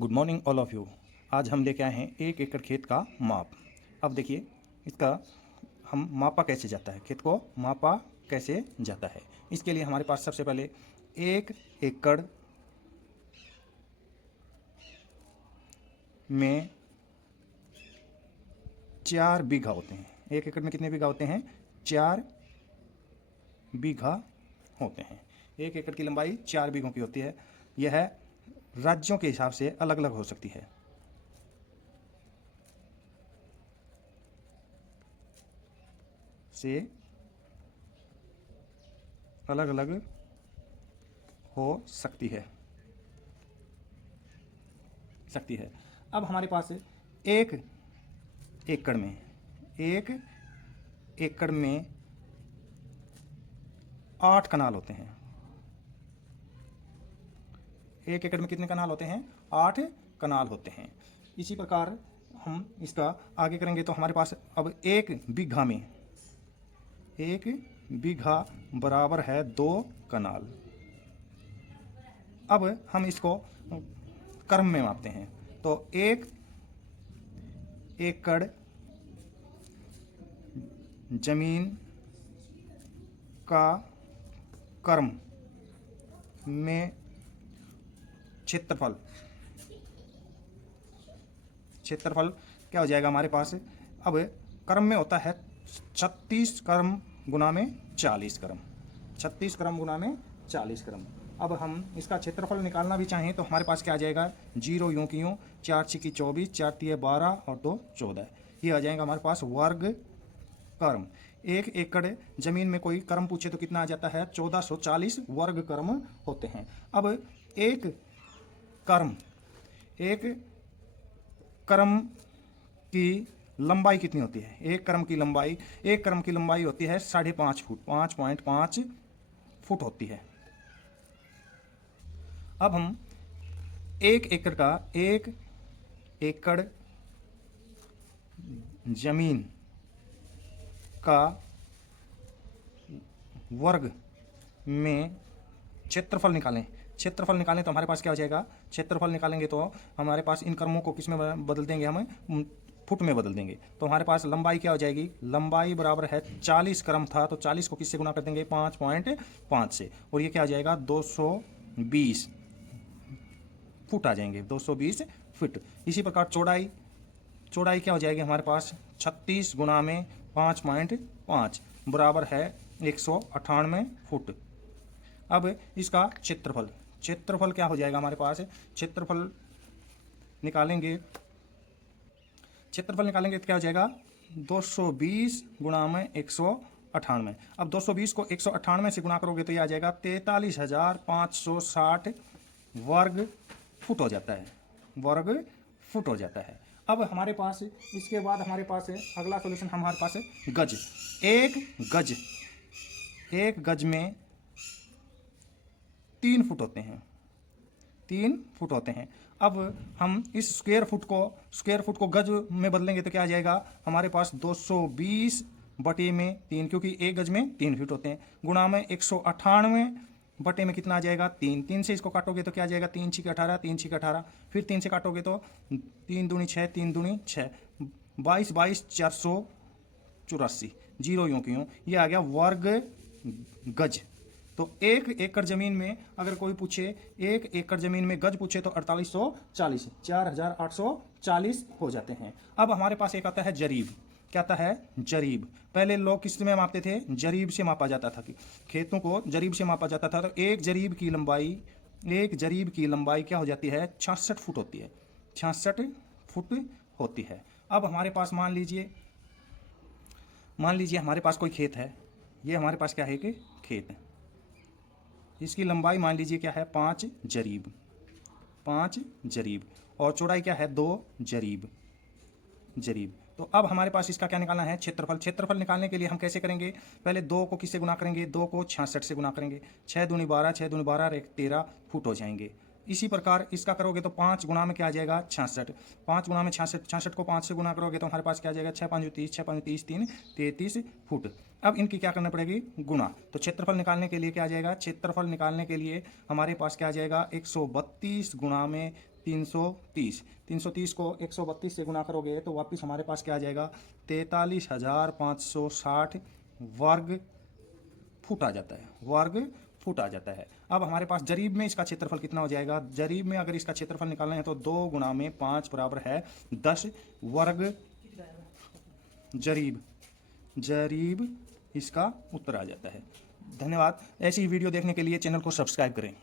Good morning all of you. आज हम लेके आए हैं 1 एकड़ खेत का माप। अब देखिए इसका हम मापा कैसे जाता है, खेत को मापा कैसे जाता है। इसके लिए हमारे पास सबसे पहले 1 एकड़ में 4 बीघा होते हैं। 1 एकड़ में कितने बीघा होते हैं? 4 बीघा होते हैं। 1 एकड़ की लंबाई 4 बीघों की होती है। यह राज्यों के हिसाब से अलग अलग हो सकती है। से अलग अलग हो सकती है। अब हमारे पास 1 एकड़ में 1 एकड़ में 8 कनाल होते हैं। 1 एकड़ में कितने कनाल होते हैं? 8 कनाल होते हैं। इसी प्रकार हम इसका आगे करेंगे तो हमारे पास अब 1 बीघा बराबर है 2 कनाल। अब हम इसको क्रम में मापते हैं तो 1 एकड़ जमीन का क्रम में क्षेत्रफल क्या हो जाएगा हमारे पास? अब क्रम में होता है 36 क्रम गुना में 40 क्रम। 36 क्रम गुना में 40 क्रम। अब हम इसका क्षेत्रफल निकालना भी चाहें तो हमारे पास क्या आ जाएगा? 0 यूं की यूं, 4 छिकी 24, 4 तिये 12 और 2 14। ये आ जाएगा हमारे पास वर्ग क्रम। 1 एकड़ जमीन में कोई क्रम पूछे तो कितना आ जाता है? 1440 वर्ग क्रम होते हैं। अब एक क्रम की लंबाई कितनी होती है? 1 क्रम की लंबाई होती है 5.5 फुट, 5.5 फुट होती है। अब हम 1 एकड़ जमीन का वर्ग में क्षेत्रफल निकालें तो हमारे पास क्या हो जाएगा? क्षेत्रफल निकालेंगे तो हमारे पास इन क्रमों को किस में बदल देंगे? हम फुट में बदल देंगे। तो हमारे पास लंबाई क्या हो जाएगी? लंबाई बराबर है 40 क्रम था तो 40 को किससे गुना कर देंगे? 5.5 से, और ये क्या आ जाएगा? 220 फुट आ जाएंगे, 220 फुट। इसी प्रकार चौड़ाई क्या हो जाएगी हमारे पास? 36 गुना में 5.5 बराबर है 198 फुट। अब इसका क्षेत्रफल क्या हो जाएगा हमारे पास? क्षेत्रफल निकालेंगे तो क्या हो जाएगा? 220 गुना में 198। अब 220 को 198 से गुना करोगे तो ये आ जाएगा 43,560 वर्ग फुट हो जाता है। अब हमारे पास इसके बाद हमारे पास अगला सॉल्यूशन हमारे पास है गज। एक गज में 3 फुट होते हैं। अब हम इस स्क्वायर फुट को गज में बदलेंगे तो क्या आ जाएगा हमारे पास? 220 बटे में 3, क्योंकि 1 गज में 3 फीट होते हैं, गुणा में 198 बटे में कितना आ जाएगा? 3 से इसको काटोगे तो क्या आ जाएगा? 3 छिके 18, 3 छिके 18, फिर 3 से काटोगे तो 3 दूनी 6, 3 दूनी 6, 22 484, 0 यूं की यूं, ये आ गया वर्ग गज। तो 1 एकड़ जमीन में अगर कोई पूछे 1 एकड़ जमीन में गज पूछे तो 4840, 4840 हो जाते हैं। अब हमारे पास एक आता है जरीब। क्या आता है? जरीब। पहले लोग किस में मापते थे? जरीब से मापा जाता था कि खेतों को जरीब से मापा जाता था। तो एक जरीब की लंबाई क्या हो जाती है? 66 फुट होती है। 66 फुट होती है। अब हमारे पास मान लीजिए हमारे पास कोई खेत है। ये हमारे पास क्या है? कि खेत है। इसकी लंबाई मान लीजिए क्या है? 5 जरीब, और चौड़ाई क्या है? 2 जरीब। तो अब हमारे पास इसका क्या निकालना है? क्षेत्रफल निकालने के लिए हम कैसे करेंगे? पहले 2 को किससे गुना करेंगे? 2 को 66 से गुना करेंगे। 6 दूनी 12, 6 दूनी 12 और 1 13 फुट हो जाएंगे। इसी प्रकार इसका करोगे तो 5 गुना में क्या आ जाएगा? 66। 5 गुना में 66 को 5 से गुना करोगे तो हमारे पास क्या आ जाएगा? 6 5 30, 6 5 30, 3 33 फुट। अब इनकी क्या करना पड़ेगी? गुना। तो क्षेत्रफल निकालने के लिए क्या आ जाएगा? क्षेत्रफल निकालने के लिए हमारे पास क्या आ जाएगा? 132 गुना में 330 330 को 132 से गुना करोगे तो वापस हमारे पास क्या आ जाएगा, 43,560 वर्ग फुट आ जाता है, वर्ग फुट आ जाता है। अब हमारे पास जरीब में इसका क्षेत्रफल कितना हो जाएगा, जरीब में अगर इसका क्षेत्रफल निकालना है तो 2 गुना में 5 बराबर है 10 वर्ग जरीब, जरीब इसका उत्तर आ जाता है। धन्यवाद। ऐसी वीडियो देखने के लिए चैनल को सब्सक्राइब करें।